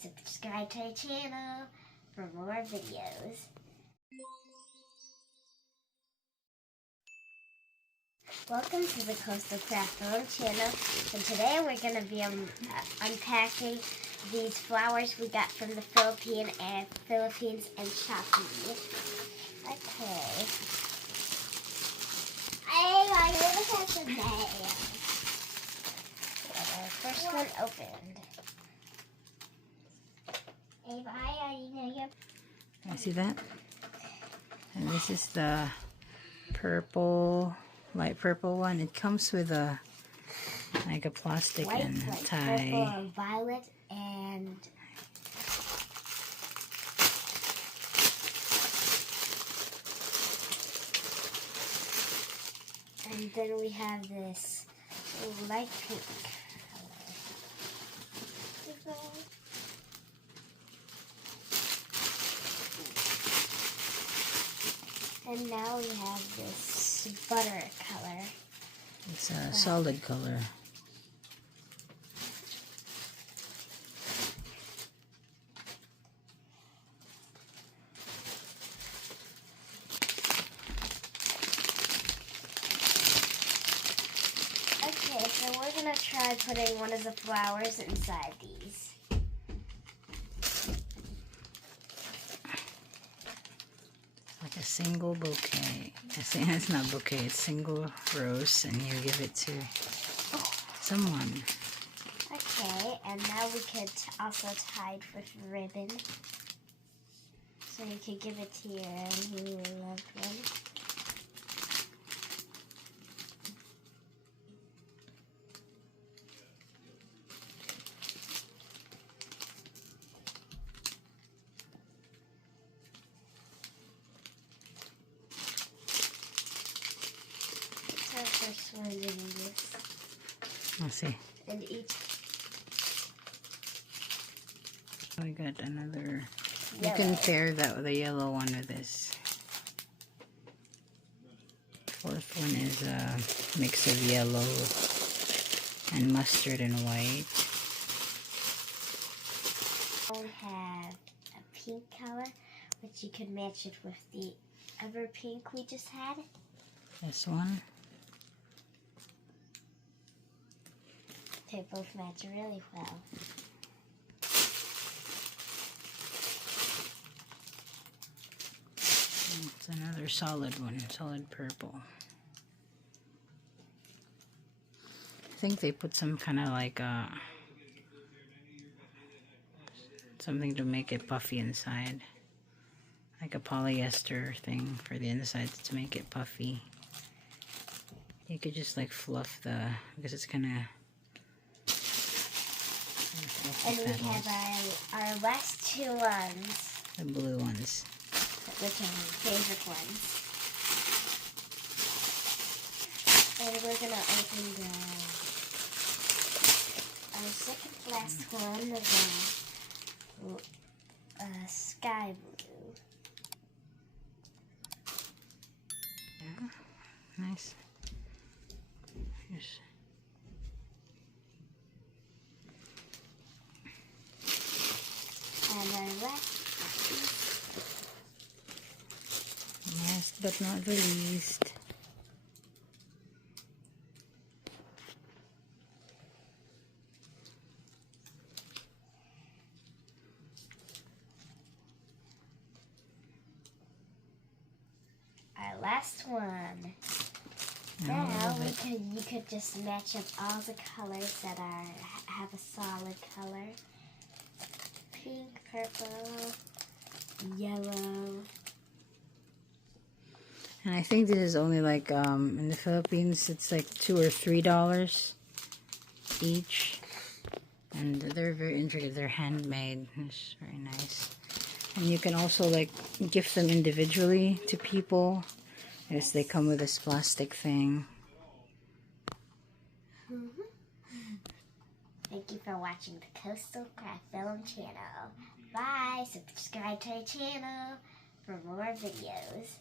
Subscribe to our channel for more videos. Welcome to the CoastalCraftFilAm channel, and today we're going to be unpacking these flowers we got from the Philippines and Shopee. Okay. I look at the nail. First one opened. I see that? And this is the purple, light purple one. It comes with a like a plastic white, and like tie. Purple and violet and then we have this light pink color. And now we have this butter color. It's a solid color. Okay, so we're going to try putting one of the flowers inside these. Like a single bouquet. It's not bouquet, it's single rose, and you give it to someone. Okay, and now we could also tie it with ribbon. So you could give it to your new loved one. First one in this. Let's see. And each. We got another. Yellow. You can pair that with the yellow one with this. Fourth one is a mix of yellow and mustard and white. We have a pink color, which you could match it with the other pink we just had. This one. They both match really well. It's another solid one, solid purple. I think they put some kind of like something to make it puffy inside. Like a polyester thing for the insides to make it puffy. You could just like fluff because it's kind of. And we have our last two ones. The blue ones. Which are my favorite ones. And we're going to open our second last one of sky blue. Yeah, nice. Here's and our last but not the least. Our last one. Now you could just match up all the colors that have a solid color. Pink, purple, yellow. And I think this is only like in the Philippines it's like $2 or $3 each. And they're very intricate. They're handmade. It's very nice. And you can also like gift them individually to people. Yes, they come with this plastic thing. Thank you for watching the CoastalCraftFilAm channel. Bye! Subscribe to our channel for more videos.